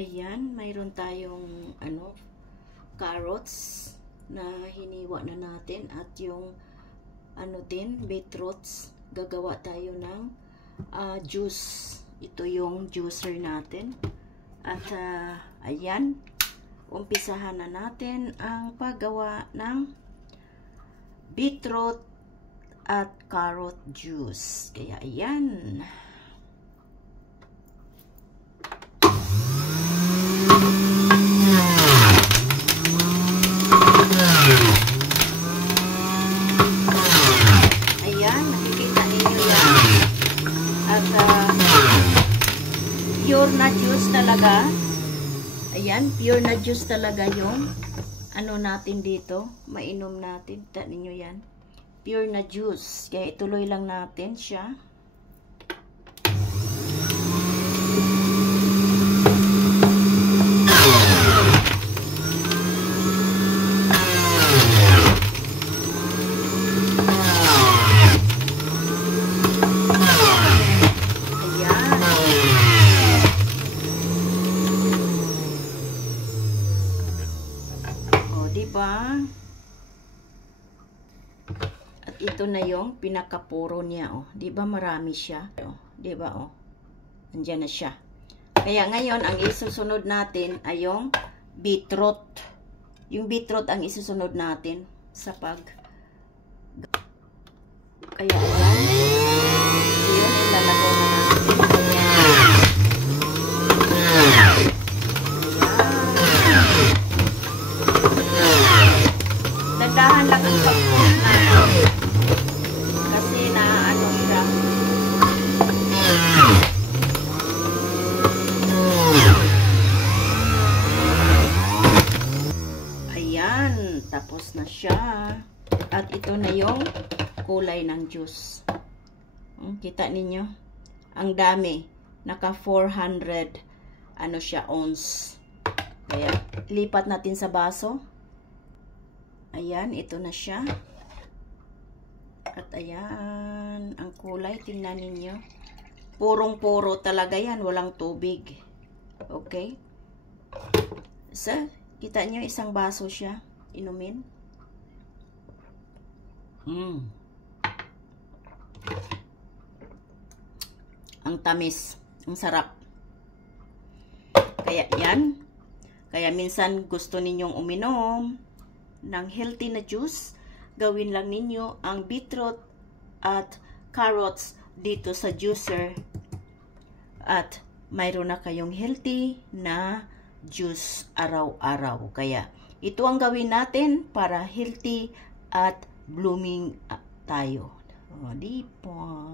Ayan, mayroon tayong carrots na hiniwa na natin at yung beetroots. Gagawa tayo ng juice. Ito yung juicer natin. At ayan, umpisahan na natin ang paggawa ng beetroot at carrot juice. Kaya ayan. Ayan, nakikita ninyo yan. At pure na juice talaga. Ayan, pure na juice talaga yung natin dito. Mainom natin. Kita ninyo yan. Pure na juice. Kaya ituloy lang natin siya. Diba? At ito na yung pinakapuro niya, oh. Diba marami siya? Oh, diba, oh. Nandiyan na siya. Kaya ngayon, ang isusunod natin ay yung beetroot. Yung beetroot ang isusunod natin sa kaya ayan. Yun, ilalagay na natin. Dahan lang ang pag-cook natin. Kasi naano siya. Ayan. Tapos na siya. At ito na yung kulay ng juice. Kita ninyo? Ang dami. Naka 400 siya ounce. Kaya lipat natin sa baso. Ayan, ito na siya. At ayan, ang kulay, tingnan ninyo. Purong-puro talaga yan, walang tubig. Okay? So, kita nyo, isang baso siya. Inumin. Ang tamis. Ang sarap. Kaya yan. Kaya minsan gusto ninyong uminom ng healthy na juice, gawin lang ninyo ang beetroot at carrots dito sa juicer at mayroon na kayong healthy na juice araw-araw. Kaya ito ang gawin natin para healthy at blooming tayo. O, di po.